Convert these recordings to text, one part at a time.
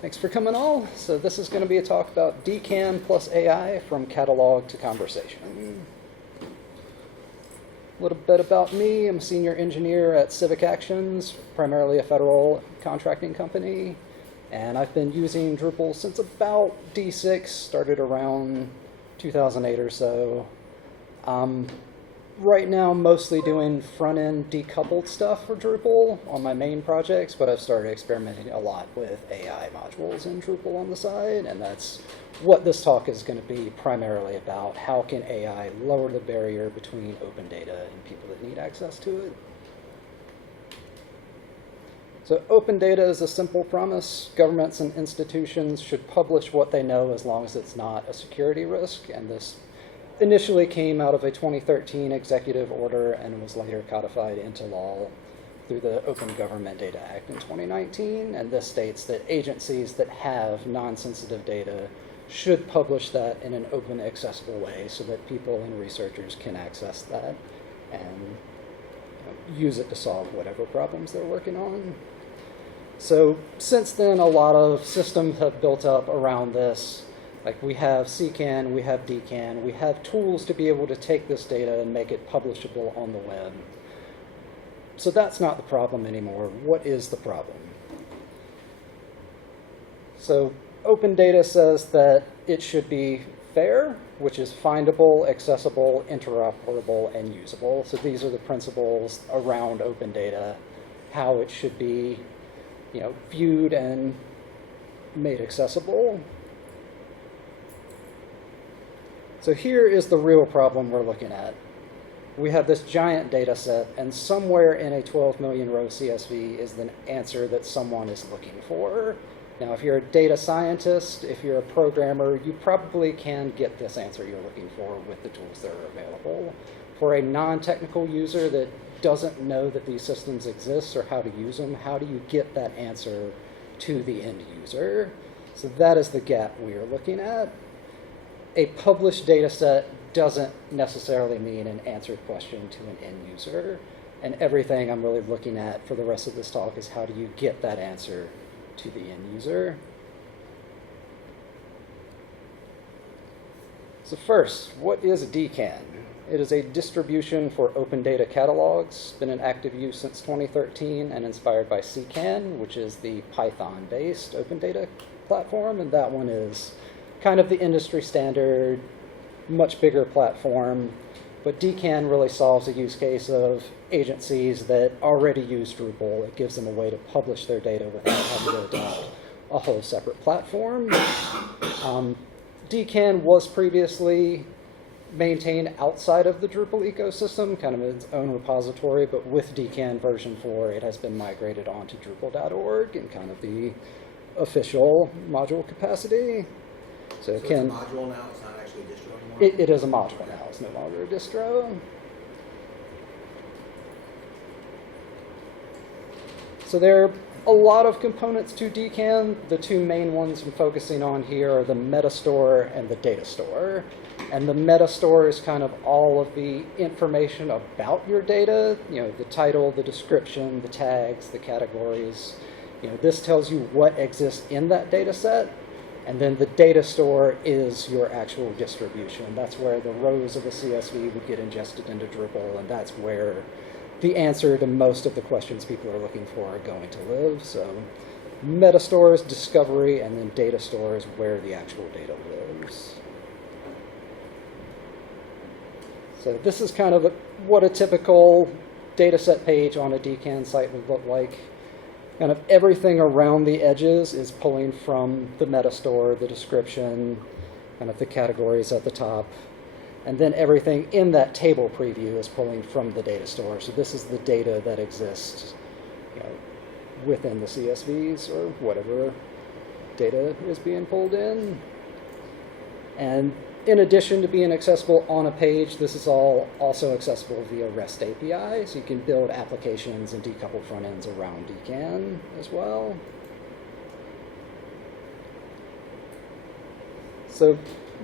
Thanks for coming all. So this is going to be a talk about DKAN plus AI from catalog to conversation. A little bit about me. I'm a senior engineer at Civic Actions, primarily a federal contracting company. And I've been using Drupal since about D6, started around 2008 or so. Right now, I'm mostly doing front-end decoupled stuff for Drupal on my main projects, but I've started experimenting a lot with AI modules in Drupal on the side, and that's what this talk is going to be primarily about. How can AI lower the barrier between open data and people that need access to it? So open data is a simple promise. Governments and institutions should publish what they know as long as it's not a security risk, and this initially came out of a 2013 executive order and was later codified into law through the Open Government Data Act in 2019. And this states that agencies that have non-sensitive data should publish that in an open, accessible way so that people and researchers can access that and use it to solve whatever problems they're working on. So since then, a lot of systems have built up around this. Like we have CKAN, we have DKAN, we have tools to be able to take this data and make it publishable on the web. So that's not the problem anymore. What is the problem? So open data says that it should be fair, which is findable, accessible, interoperable, and usable. So these are the principles around open data, how it should be, viewed and made accessible. So here is the real problem we're looking at. We have this giant data set, and somewhere in a 12 million row CSV is the answer that someone is looking for. Now, if you're a data scientist, if you're a programmer, you probably can get this answer you're looking for with the tools that are available. For a non-technical user that doesn't know that these systems exist or how to use them, how do you get that answer to the end user? So that is the gap we are looking at. A published data set doesn't necessarily mean an answered question to an end user. And everything I'm really looking at for the rest of this talk is how do you get that answer to the end user. So first, what is DKAN? It is a distribution for open data catalogs, been in active use since 2013 and inspired by CKAN, which is the Python-based open data platform, and that one is kind of the industry standard, much bigger platform. But DKAN really solves a use case of agencies that already use Drupal. It gives them a way to publish their data without having to adopt a whole separate platform. DKAN was previously maintained outside of the Drupal ecosystem, kind of its own repository, but with DKAN version 4, it has been migrated onto Drupal.org in kind of the official module capacity. So it's a module now, it's not actually a distro anymore? It is a module now, it's no longer a distro. So there are a lot of components to DKAN. The two main ones I'm focusing on here are the metastore and the data store. And the metastore is kind of all of the information about your data, the title, the description, the tags, the categories. This tells you what exists in that data set. And then the data store is your actual distribution. That's where the rows of a CSV would get ingested into Drupal, and that's where the answer to most of the questions people are looking for are going to live. So metastore is discovery, and then data store is where the actual data lives. So this is kind of what a typical data set page on a DKAN site would look like. Kind of everything around the edges is pulling from the metastore, the description, kind of the categories at the top. And then everything in that table preview is pulling from the data store. So this is the data that exists within the CSVs or whatever data is being pulled in. And in addition to being accessible on a page, this is all also accessible via REST API, so you can build applications and decouple front ends around DKAN as well. So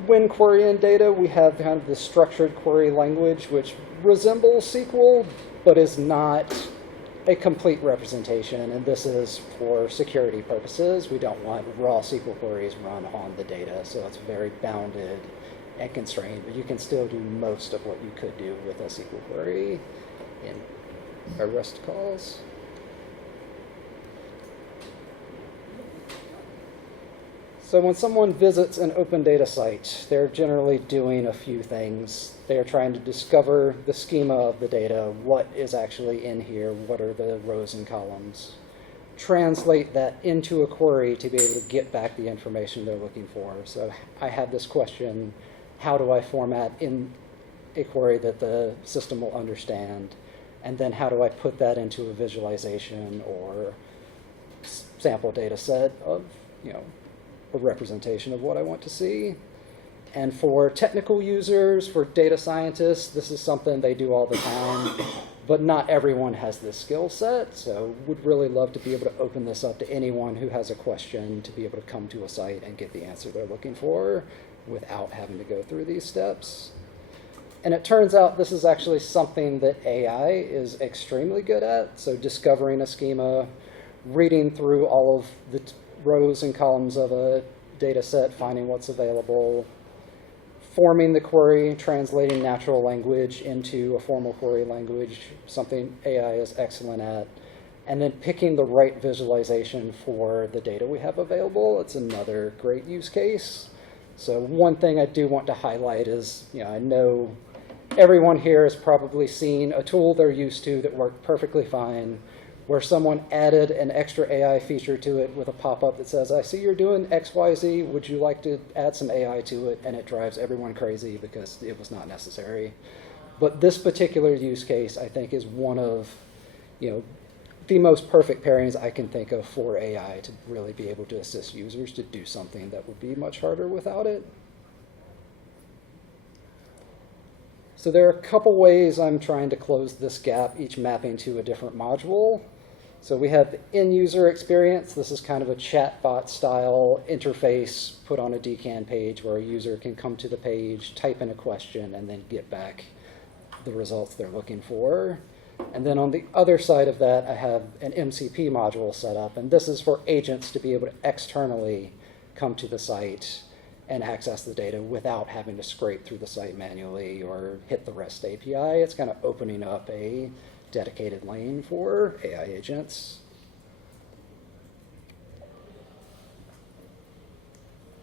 when querying data, we have kind of the structured query language, which resembles SQL, but is not a complete representation, and this is for security purposes. We don't want raw SQL queries run on the data, so it's very bounded and constrained, but you can still do most of what you could do with a SQL query in our REST calls. So when someone visits an open data site, they're generally doing a few things. They're trying to discover the schema of the data, what is actually in here, what are the rows and columns, translate that into a query to be able to get back the information they're looking for. So I have this question, how do I format in a query that the system will understand? And then how do I put that into a visualization or sample data set of, a representation of what I want to see? And for technical users, for data scientists, this is something they do all the time, but not everyone has this skill set. So would really love to be able to open this up to anyone who has a question to be able to come to a site and get the answer they're looking for without having to go through these steps. And it turns out this is actually something that AI is extremely good at. So discovering a schema, reading through all of the rows and columns of a data set, finding what's available, forming the query, translating natural language into a formal query language, something AI is excellent at, and then picking the right visualization for the data we have available. It's another great use case. So one thing I do want to highlight is, I know everyone here has probably seen a tool they're used to that worked perfectly fine, where someone added an extra AI feature to it with a pop-up that says, I see you're doing XYZ, would you like to add some AI to it? And it drives everyone crazy because it was not necessary. But this particular use case, I think, is one of the most perfect pairings I can think of for AI to really be able to assist users to do something that would be much harder without it. So there are a couple ways I'm trying to close this gap, each mapping to a different module. So we have the end-user experience. This is kind of a chatbot style interface put on a DKAN page where a user can come to the page, type in a question, and then get back the results they're looking for. And then on the other side of that, I have an MCP module set up, and this is for agents to be able to externally come to the site and access the data without having to scrape through the site manually or hit the REST API. It's kind of opening up a dedicated lane for AI agents.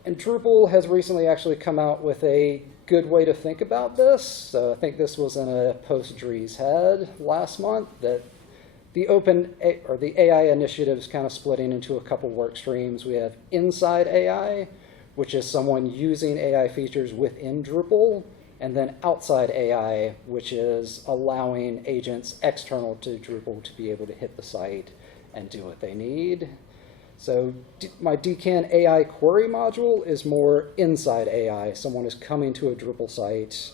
And Drupal has recently actually come out with a good way to think about this. So I think this was in a post Dries had last month, that the AI initiative is kind of splitting into a couple work streams. We have inside AI, which is someone using AI features within Drupal, and then outside AI, which is allowing agents external to Drupal to be able to hit the site and do what they need. So my DKAN AI query module is more inside AI. Someone is coming to a Drupal site,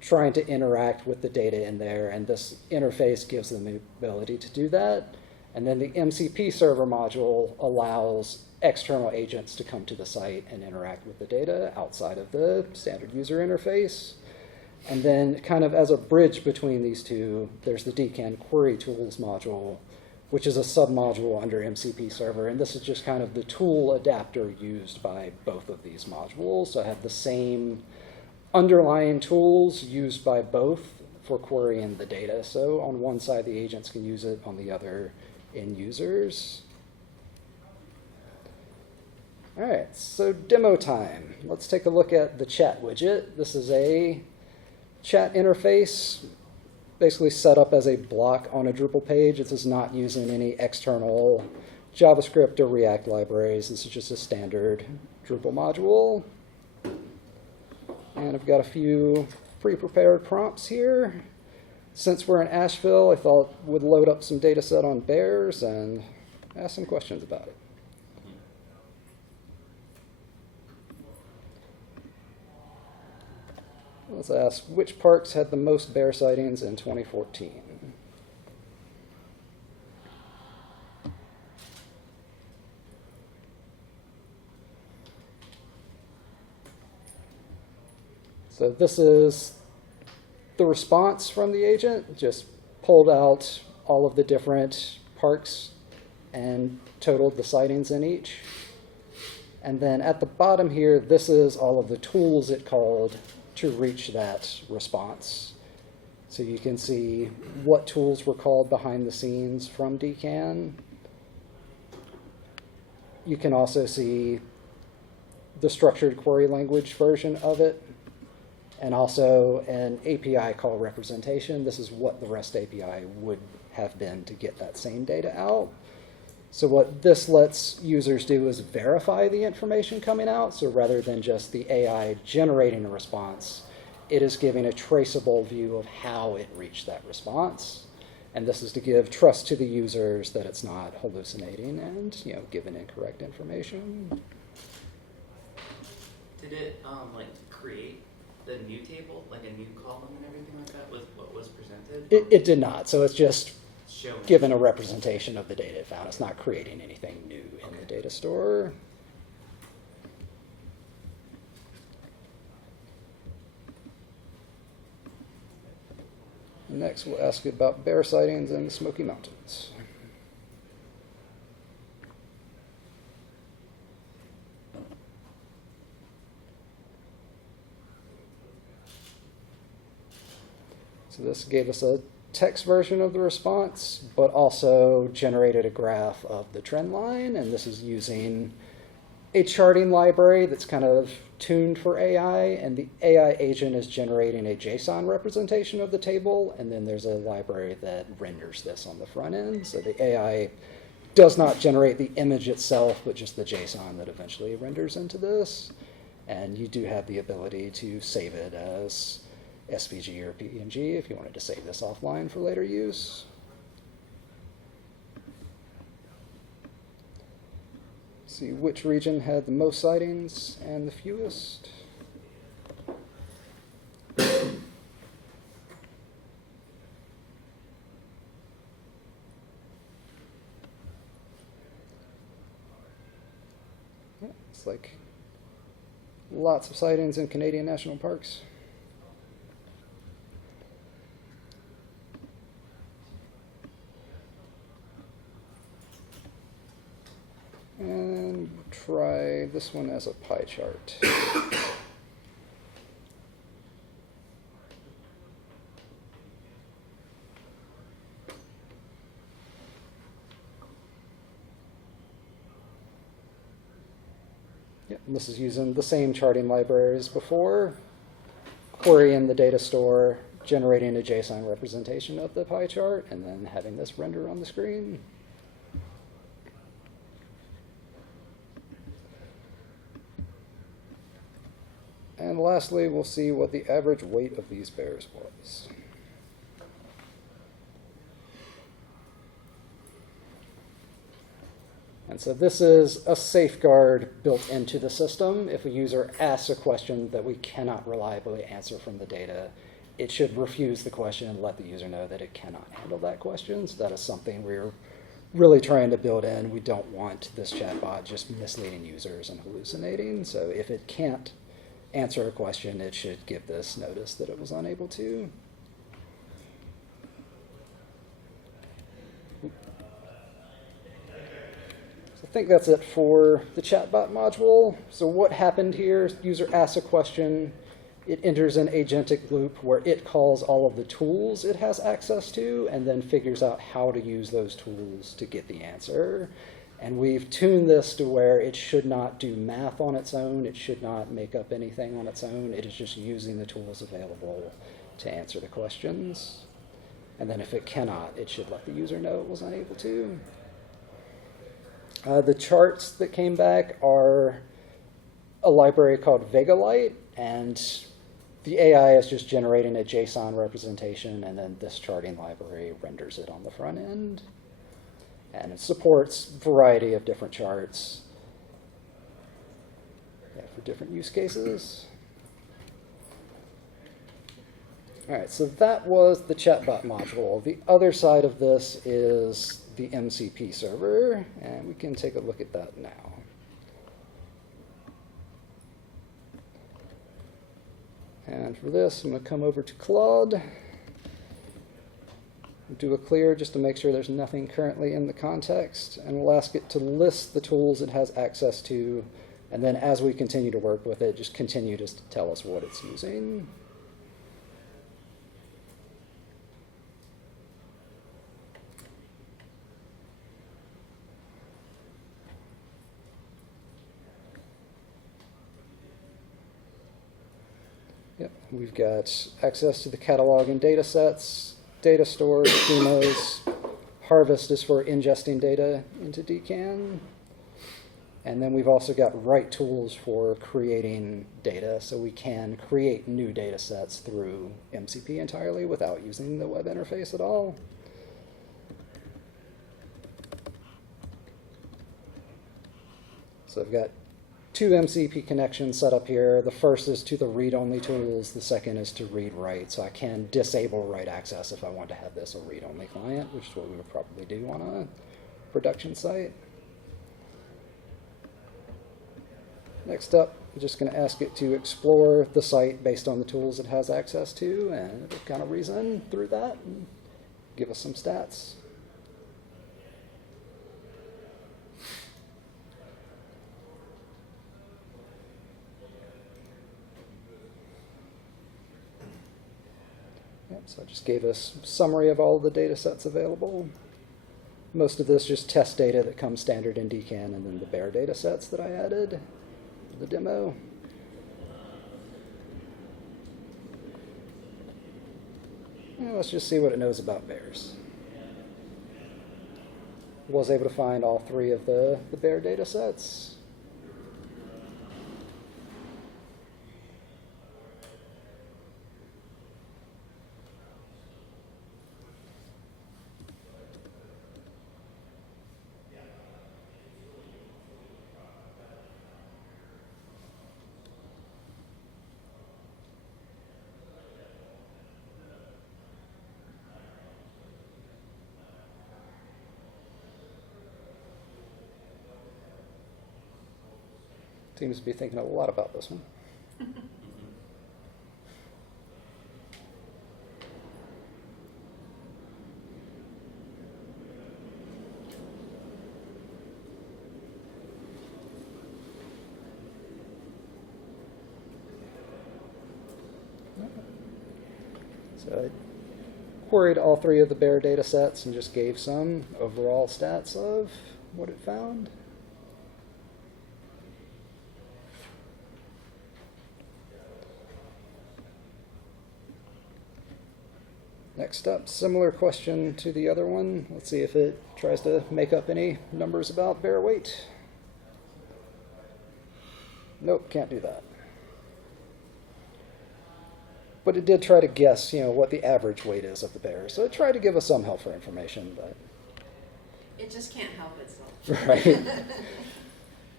trying to interact with the data in there, and this interface gives them the ability to do that. And then the MCP server module allows external agents to come to the site and interact with the data outside of the standard user interface. And then kind of as a bridge between these two, there's the DKAN Query Tools module, which is a submodule under MCP server. And this is just kind of the tool adapter used by both of these modules. So I have the same underlying tools used by both for querying the data. So on one side, the agents can use it, on the other, end users. All right, so demo time. Let's take a look at the chat widget. This is a chat interface, basically set up as a block on a Drupal page. This is not using any external JavaScript or React libraries. This is just a standard Drupal module. And I've got a few pre-prepared prompts here. Since we're in Asheville, I thought we'd load up some data set on bears and ask some questions about it. Let's ask, which parks had the most bear sightings in 2014? So this is the response from the agent. Just pulled out all of the different parks and totaled the sightings in each. And then at the bottom here, this is all of the tools it called to reach that response. So you can see what tools were called behind the scenes from DKAN. You can also see the structured query language version of it, and also an API call representation. This is what the REST API would have been to get that same data out. So what this lets users do is verify the information coming out. So rather than just the AI generating a response, it is giving a traceable view of how it reached that response. And this is to give trust to the users that it's not hallucinating and, you know, giving incorrect information. Did it like create the new table, like a new column and everything like that with what was presented? It did not. So it's just Showing. given a representation of the data it found. It's not creating anything new in the data store. Next, we'll ask you about bear sightings in the Smoky Mountains. So this gave us a text version of the response, but also generated a graph of the trend line. And this is using a charting library that's kind of tuned for AI. And the AI agent is generating a JSON representation of the table. And then there's a library that renders this on the front end. So the AI does not generate the image itself, but just the JSON that eventually renders into this. And you do have the ability to save it as SVG or PNG if you wanted to save this offline for later use. See which region had the most sightings and the fewest. Yeah, it's like lots of sightings in Canadian national parks. And try this one as a pie chart. Yep, and this is using the same charting library as before, querying the data store, generating a JSON representation of the pie chart, and then having this render on the screen. And lastly, we'll see what the average weight of these bears was. And so this is a safeguard built into the system. If a user asks a question that we cannot reliably answer from the data, it should refuse the question and let the user know that it cannot handle that question. So that is something we're really trying to build in. We don't want this chatbot just misleading users and hallucinating. So if it can't answer a question, it should give this notice that it was unable to. So I think that's it for the chatbot module. So what happened here, user asks a question, it enters an agentic loop where it calls all of the tools it has access to and then figures out how to use those tools to get the answer. And we've tuned this to where it should not do math on its own. It should not make up anything on its own. It is just using the tools available to answer the questions. And then if it cannot, it should let the user know it was unable to. The charts that came back are a library called VegaLite, and the AI is just generating a JSON representation, and then this charting library renders it on the front end. And it supports a variety of different charts for different use cases. All right, so that was the chatbot module. The other side of this is the MCP server, and we can take a look at that now. And for this, I'm going to come over to Claude. do a clear just to make sure there's nothing currently in the context, and we'll ask it to list the tools it has access to, and then as we continue to work with it, just continue to tell us what it's using. Yep, we've got access to the catalog and data sets, data stores, schemos. Harvest is for ingesting data into DKAN. And then we've also got write tools for creating data, so we can create new data sets through MCP entirely without using the web interface at all. So I've got two MCP connections set up here. The first is to the read-only tools. The second is to read-write. So I can disable write access if I want to have this a read-only client, which is what we would probably do on a production site. Next up, I'm just going to ask it to explore the site based on the tools it has access to, and it'll kind of reason through that and give us some stats. So I just gave us a summary of all the data sets available. Most of this just test data that comes standard in DKAN, and then the bare data sets that I added for the demo. And let's just see what it knows about bears. Was able to find all three of the bare data sets. Seems to be thinking a lot about this one. So I queried all three of the bare data sets and just gave some overall stats of what it found. Next up, similar question to the other one. Let's see if it tries to make up any numbers about bear weight. Nope, can't do that. But it did try to guess, what the average weight is of the bear. So it tried to give us some helpful information, but it just can't help itself. right.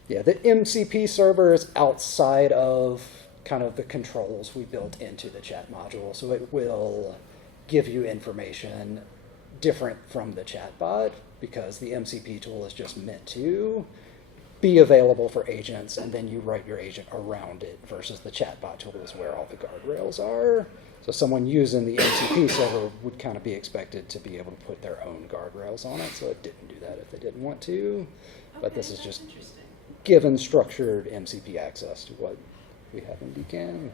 Yeah, the MCP server is outside of kind of the controls we built into the chat module, so it will give you information different from the chatbot because the MCP tool is just meant to be available for agents, and then you write your agent around it versus the chatbot tool is where all the guardrails are. So someone using the MCP server would kind of be expected to be able to put their own guardrails on it, so it didn't do that if they didn't want to. But this is just given structured MCP access to what we have in DKAN.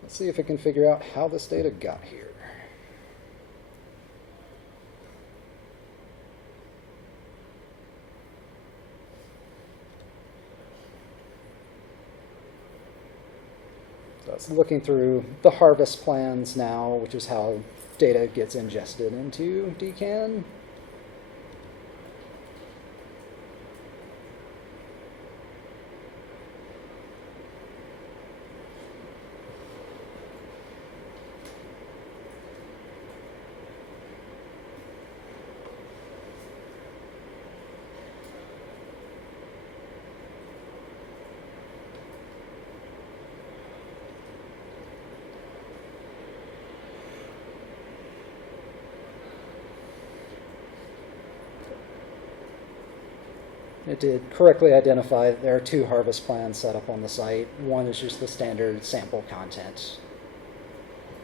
Let's see if it can figure out how this data got here. So it's looking through the harvest plans now, which is how data gets ingested into DKAN. it did correctly identify that there are two harvest plans set up on the site. One is just the standard sample content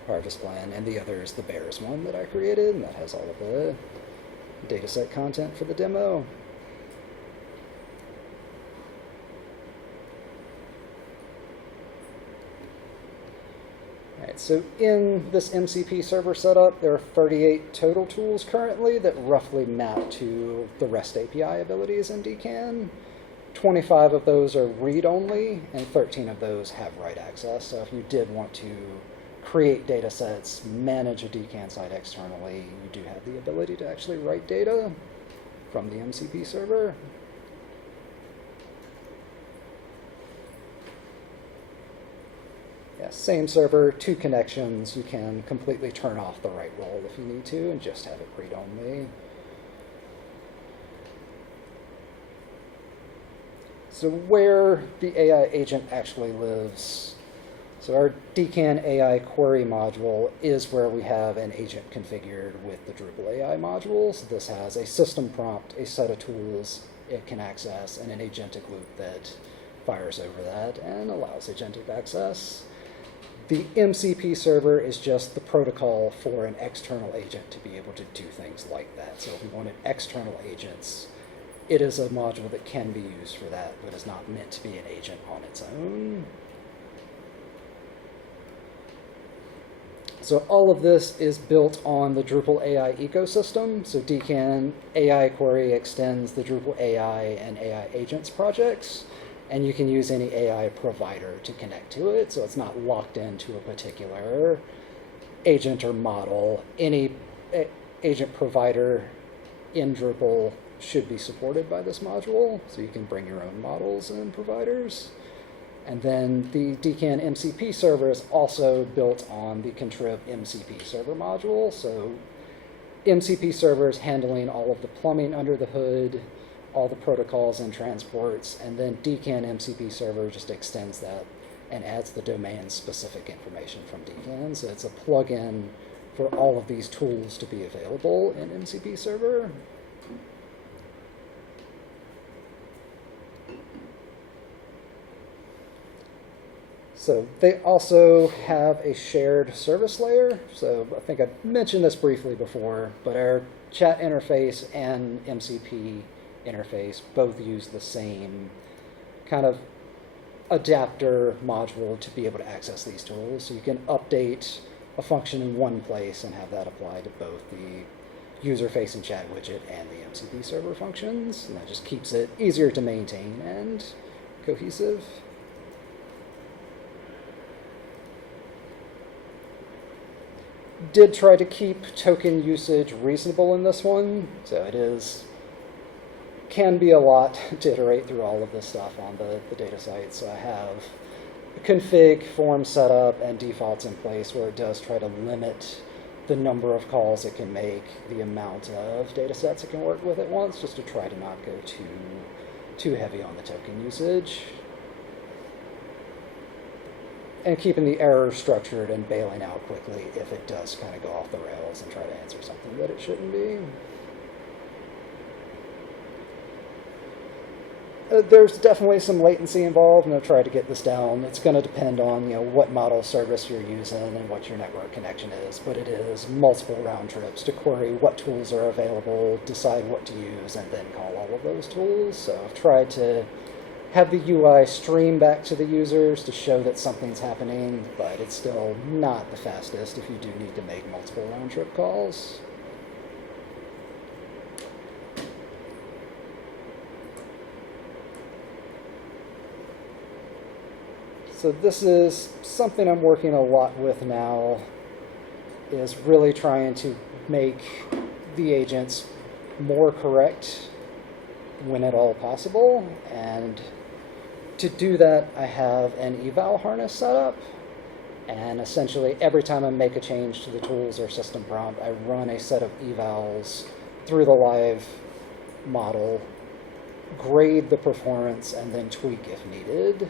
harvest plan, and the other is the bears one that I created, and that has all of the dataset content for the demo. Alright, so in this MCP server setup, there are 38 total tools currently that roughly map to the REST API abilities in DKAN. 25 of those are read-only, and 13 of those have write access. So if you did want to create data sets, manage a DKAN site externally, you do have the ability to actually write data from the MCP server. Yeah, same server, two connections. You can completely turn off the write role if you need to and just have it read-only. So where the AI agent actually lives. So our DKAN AI query module is where we have an agent configured with the Drupal AI module. So this has a system prompt, a set of tools it can access, and an agentic loop that fires over that and allows agentic access. The MCP server is just the protocol for an external agent to be able to do things like that. So if we wanted external agents, it is a module that can be used for that, but is not meant to be an agent on its own. So all of this is built on the Drupal AI ecosystem. So DKAN AI Query extends the Drupal AI and AI agents projects, and you can use any AI provider to connect to it. So it's not locked into a particular agent or model. Any agent provider in Drupal should be supported by this module, so you can bring your own models and providers. And then the DKAN MCP server is also built on the Contrib MCP server module. So MCP server is handling all of the plumbing under the hood, all the protocols and transports, and then DKAN MCP server just extends that and adds the domain-specific information from DKAN. So it's a plugin for all of these tools to be available in MCP server. So they also have a shared service layer. So I think I mentioned this briefly before, but our chat interface and MCP interface both use the same kind of adapter module to be able to access these tools. So you can update a function in one place and have that apply to both the user-facing chat widget and the MCP server functions. And that just keeps it easier to maintain and cohesive. Did try to keep token usage reasonable in this one, so it can be a lot to iterate through all of this stuff on the data site. So I have a config form setup and defaults in place where it does try to limit the number of calls it can make, the amount of data sets it can work with at once, just to try to not go too heavy on the token usage. And keeping the error structured and bailing out quickly if it does kind of go off the rails and try to answer something that it shouldn't be. There's definitely some latency involved, and I've tried to get this down. It's going to depend on what model service you're using and what your network connection is, but it is multiple round trips to query what tools are available, decide what to use, and then call all of those tools. So I've tried to have the UI stream back to the users to show that something's happening, but it's still not the fastest if you do need to make multiple round-trip calls. So this is something I'm working a lot with now, is really trying to make the agents more correct when at all possible. And to do that, I have an eval harness set up, and essentially every time I make a change to the tools or system prompt, I run a set of evals through the live model, grade the performance, and then tweak if needed.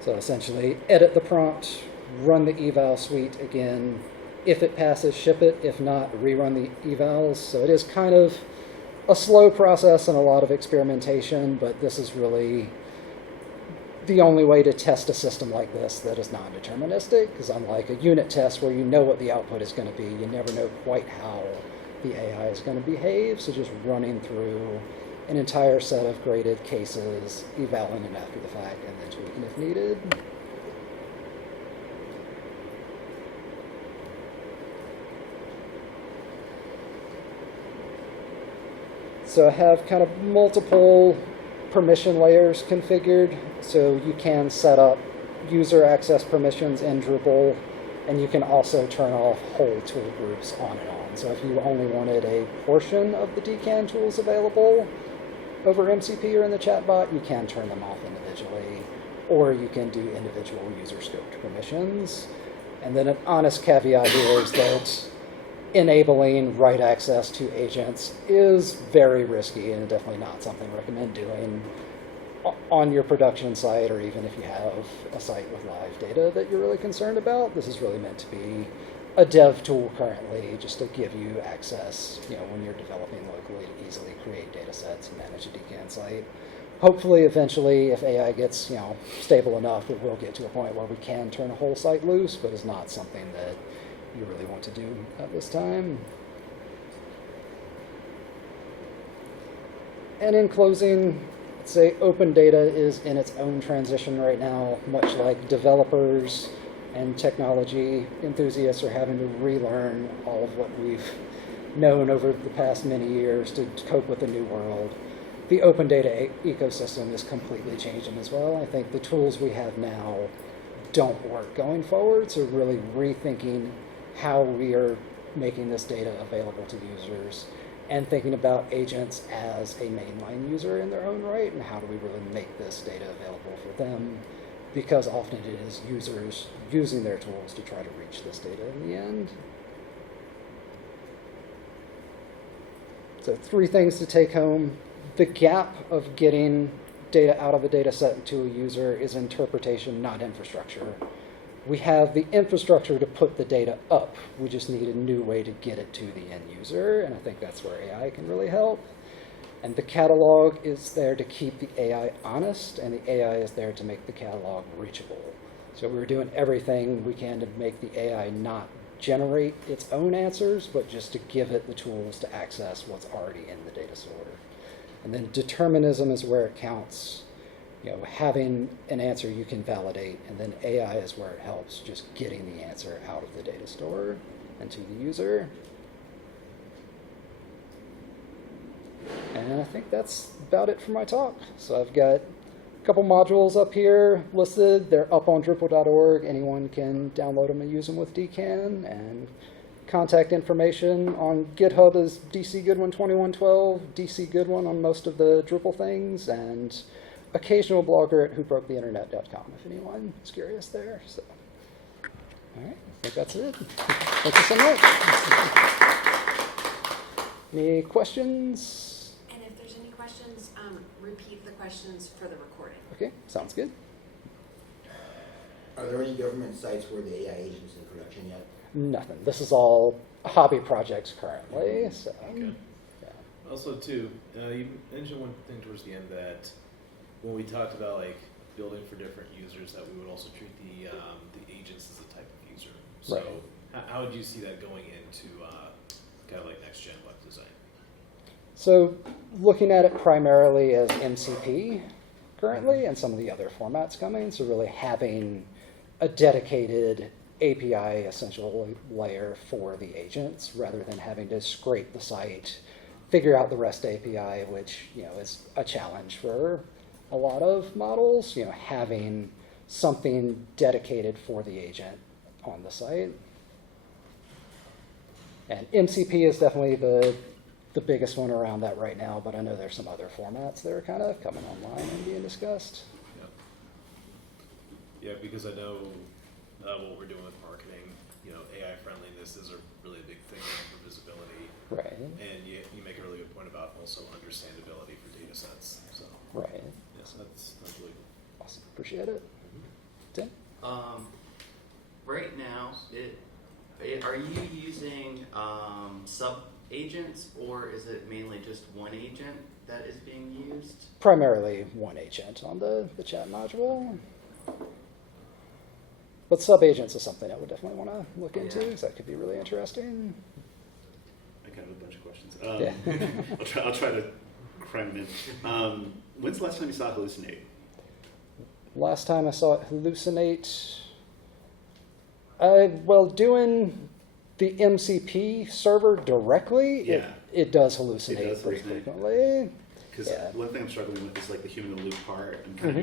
So essentially, edit the prompt, run the eval suite again. If it passes, ship it. If not, rerun the evals. So it is kind of a slow process and a lot of experimentation, but this is really the only way to test a system like this that is non-deterministic, because unlike a unit test where you know what the output is going to be, you never know quite how the AI is going to behave, so just running through an entire set of graded cases, evaluating it after the fact, and then tweaking if needed. So I have kind of multiple permission layers configured, so you can set up user access permissions in Drupal, and you can also turn off whole tool groups on and on. So if you only wanted a portion of the DKAN tools available over MCP or in the chatbot, you can turn them off individually, or you can do individual user scoped permissions. And then an honest caveat here is that enabling write access to agents is very risky and definitely not something I recommend doing on your production site, or even if you have a site with live data that you're really concerned about. This is really meant to be a dev tool currently, just to give you access, when you're developing locally, to easily create data sets and manage a DKAN site. Hopefully, eventually, if AI gets stable enough, it will get to a point where we can turn a whole site loose, but it's not something that you really want to do at this time. And in closing, I'd say open data is in its own transition right now, much like developers and technology enthusiasts are having to relearn all of what we've known over the past many years to cope with the new world. The open data ecosystem is completely changing as well. I think the tools we have now don't work going forward, so really rethinking how we are making this data available to users and thinking about agents as a mainline user in their own right, and how do we really make this data available for them, because often it is users using their tools to try to reach this data in the end. So 3 things to take home. The gap of getting data out of a data set to a user is interpretation, not infrastructure. We have the infrastructure to put the data up. We just need a new way to get it to the end user, and I think that's where AI can really help. And the catalog is there to keep the AI honest, and the AI is there to make the catalog reachable. So we're doing everything we can to make the AI not generate its own answers, but just to give it the tools to access what's already in the data store. And then determinism is where it counts. Having an answer you can validate, and then AI is where it helps just getting the answer out of the data store and to the user. And I think that's about it for my talk. So I've got a couple modules up here listed. They're up on Drupal.org. Anyone can download them and use them with DKAN. And contact information on GitHub is dcgoodwin2112, dcgoodwin on most of the Drupal things, and occasional blogger at whobroketheinternet.com if anyone is curious there. So, all right, I think that's it. Thank you so much. Any questions? And if there's any questions, repeat the questions for the recording. Okay, sounds good. Are there any government sites where the AI agent's in production yet? Nothing. This is all hobby projects currently. So, Okay. yeah. Also, too, you mentioned one thing towards the end that when we talked about like building for different users, that we would also treat the agents as a type of user. So, Right. how would you see that going into kind of like next gen web design? So, looking at it primarily as MCP currently, and some of the other formats coming. So, really having a dedicated API essential layer for the agents, rather than having to scrape the site, figure out the REST API, which is a challenge for a lot of models. Having something dedicated for the agent on the site. And MCP is definitely the biggest one around that right now, but I know there's some other formats that are kind of coming online and being discussed. Yeah, because I know what we're doing with marketing, AI friendliness is a really big thing for visibility. Right. And you make a really good point about also understandability for data sets. So, Right. yes, that's really cool. Awesome. Appreciate it. Tim? Right now, are you using agents, or is it mainly just one agent that is being used? Primarily one agent on the chat module. But sub-agents is something I would definitely want to look into, Yeah. because that could be really interesting. I kind of have a bunch of questions. Yeah. I'll try to cram them in. When's the last time you saw hallucinate? Last time I saw it hallucinate, well, doing the MCP server directly, Yeah. it does hallucinate It does pretty hallucinate. frequently. Because Yeah. one thing I'm struggling with is like the human in the loop part. I'm kind of